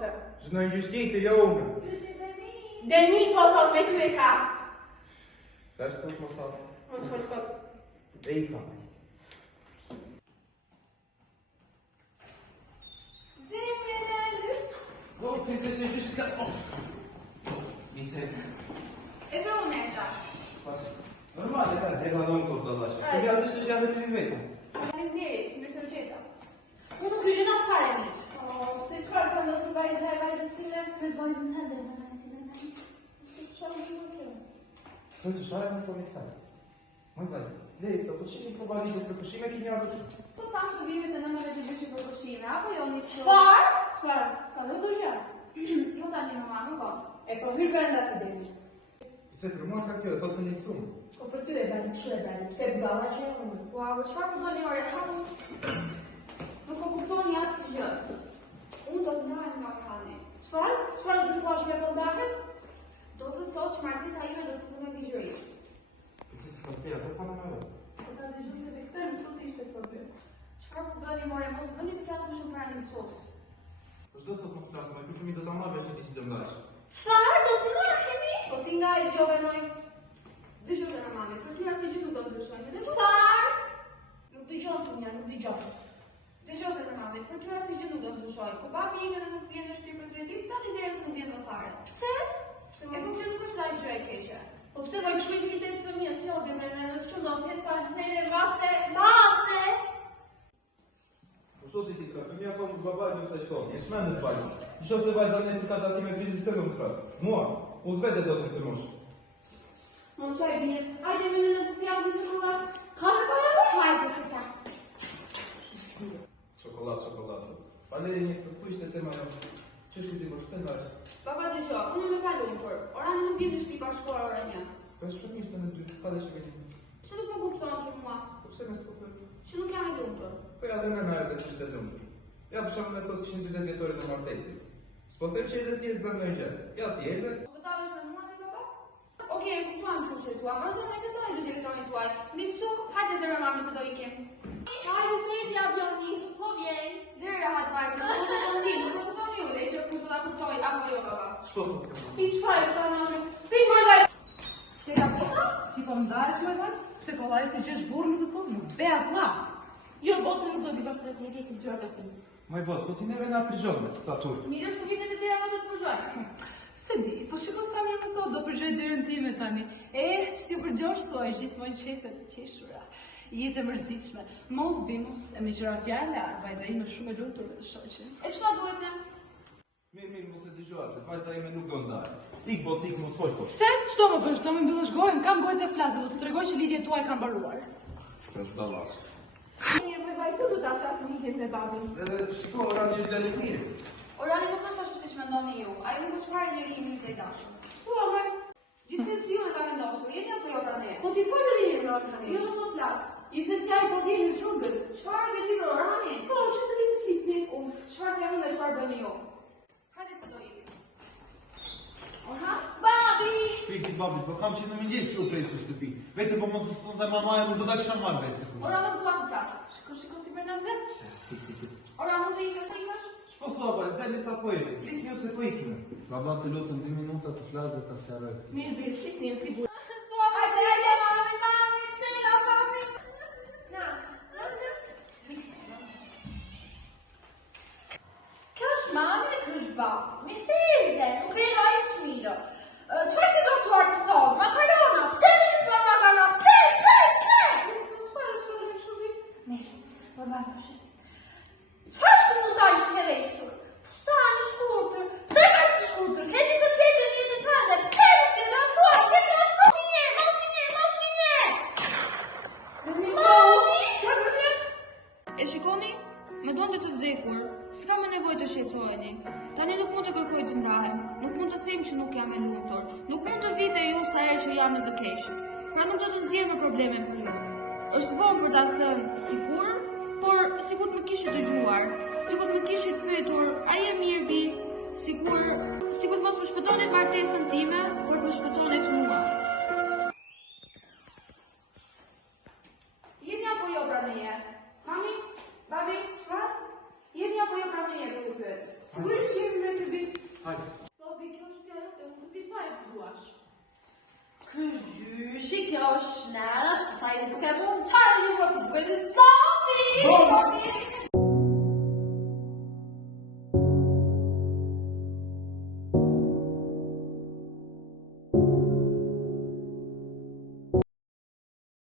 të? Zhnoj gjyshtit jo ume. Deni po thot me ty e ka. Ka është të mos atë. Mos fol kot. E I ka. Zemre në lës. Princesë e gjyshtit ka... Mite. Edhe unë e ta. Normal, e ka edhe në më të lashe. Për vja të shtë janë të një vetëm. Faleminderit, mirë se më gjeta. Unë nuk hyjënat fare një. Se qëfar për në të vajzësime? Me vajzën të ndër, me vajzësime në një. Qëfar në shumë të kërë? Të të share në sonë kësaj. Mëj vajzë, lejë të pushimi të valizë për pushime ki një ardhë shumë. Po thamë të bimit e nëmëve të gjyshi për pushime, apo jo një që... Qëfar? Qëfar? Ka dhe të zhja? Jo ta një mëma, nuk o. E po hyrë brenda të demi. Se për mua ka kjo, e thotë në një cumë. O për ty e bërë, këshu e bërë, pse bëgalla që e unë. Ua, për qëfar për do një ore, nuk o kuptoni atë si gjë. Unë do të ndajnë nga kane. Qëfar? Qëfar do të thuash me pëndahet? Do të thotë që martisa ime do të thunë e ligjërisht. Si se pasteja, të fana me vërë. Po ta të gjithë të këtër, në të ishte problem. Qëfar për do një more, mos të bëni të flasë më shumë pra një sotës. Po shdo të thotë mos plasë, me kërë fëmi do të amarë veç në ti si të ndash. Qëfar? Do të marrë po ti nga e gjove moj. Dëshote në mami, për tira si gjithë nuk do të dëshojnë. Qëfar? Nuk dëgjohë të nja, nuk dëgjohë. Dëshote në mami, për tira si gjithë nuk do të dëshojnë. Po papi inge dhe nuk vjen në shpirë për 3 ditë, ta një zerës nuk vjen në fare. Pse? E po kjo nuk është lajë gjë e keqe. Po pse moj këshu I të fitej së fëmijës, jo zemre në nësë që do të fjesë parë të zemre base. Po shoti ti ka fëmija ka më babaj në saj shtonë, e shmenë të bajnë. Në shohë se vajza nësi ka dati me krizit të këmë s'kas. Mua, u zvete do të të mosh. Mos qaj bje, ajde me në të tjavë në qokolat. Ka në parave? Hajde se ta. Çokolat. Valeri një të kujshtë e tema jo. Qështë ti më përcen vajzë? Papa të gjo, unë me kalun për. Orani nuk vjen në shpi bashkuar ora një. Po është fëmijë se në dy, ka dhe shkëti. Pse nuk më kupton të mua? Po pse me s'kupër? Që nuk jam I lumtur. Po ja dhe në nërë dhe s'është e lumtur. Ja për shumë në sot këshin 20 vjetori në martesis. S'po them që edhe ti e zbër në gjë. Ja ti edhe. Spëtalesh me mua të papa? Okej, e kuptuam që shë tua, mërë zërë në kësoj në direktorin tuaj. Një të suk, hajde zërë mami se do ikim. Hajde së një avioni, po vjen. Lërë rahat vajtë, nuk e do ndinë, nuk e kuptoni u, dhe që kusë da kuptoj, apo jo papa. Shto të të këmë? Pi shfaj, s'ka mami. Pi moj vajtë. Te ka pota? Ti po ndash me vajtë? Se po lajtë të gjësh burë nuk të po, nuk bea të matë. Jo, botë nuk do t'i bërë se të një këtë gjërë të pinë. Maj botë, po ti neve nga përgjone, Satur. Mirë është të vitet e tira do të përgjoj. Se di, po shiko sa mirë më thot, do përgjoj dyrën time tani. Që ti përgjosh thoj, gjithmonë qepe të qeshura. Jetë e mërzitshme. Mos bi, mos, e me gjëra fjale, vajza ime shumë e lutur dhe shoqe. E qëta duhet ne? Mirë, mos e dëgjoate, vajza ime nuk do ndarë. Ik botë, ik mos fol kot. Pse? Çdo më bësh, do më mbyllësh gojën, kam gojë të flasë, do të tregoj që lidhjet tuaja kanë mbaruar. Është dallas. Mirë, më vajse du ta flasë një me babin. Edhe shiko, orani është dali mirë. Orani nuk është ashtu siç mendoni ju. Ai nuk është fare njeri I mirë të dashur. Kështu ama. Gjithsesi ju e ka vendosur, jeni apo jo pranë? Po ti fal edhe një orani. Jo nuk do të flas. Ishte si ai po vjen në shurgës. Çfarë ke thënë Orani? Po, që të vitë flisni. Çfarë janë dhe çfarë bëni ju? Hajde se do ikim. Oha, babi! Shpiti babi, po kam që në mëngjes që u presë të shtëpi. Vete po mos të thonë dhe mamaja nuk do ta kisha marrë vetë. Ora nuk dua të flas. Shiko si për nazë. Ora nuk të ikësh? Shpo soba, zbeni sa po edhe. Flisni ju se po ikme. Baba të lutën 2 minuta të flasë dhe të sjaroj. Mirë, bërë, flisni ju sigur. Hajde, mami, psela, mami. Kjo është mami, kjo është babë. Mirë se erdhe, nuk e nga I të shmilo. Qërë ke doktor të thonë? Makarona, pse në të për makarona? Pse? Qëfar është shkërë në shubi? Mirë, përmarë të shumë. Qëfar është këtë fustanë që ke leshur? Fustanë shkurtër. Pse ka së shkurtër? Keti të ketë një të tënde. Pse nuk të raktuar? Keti të raktuar? Mami! Qërë përre? E shikoni? Me donë të vdekur, s'ka me nevoj të shqetësojeni. Tani nuk mund të kërkoj të ndahem, nuk mund të them që nuk jam e lumtur, nuk mund të vite ju sa herë që jam në të keq. Pra nuk do të nxjerr më probleme për ju. Është vonë për ta thënë sigur, por sikur të më kishit dëgjuar, sikur të më kishit pyetur, a je mirë bi? Sikur mos më shpëtonit martesën time, por më shpëtonit mua. Jeni apo jo pra meje? Mami? Babi? Çfarë? Jeni apo jo kam një jetë u pyet? Sigurisht jemi me të bëj. Hajde. Po bi kjo është fjalë jote, unë të pisaj të duash. Ky gjyshi, kjo është nera, shkëtaj duke mund qarë një vëtë, duke të zopi!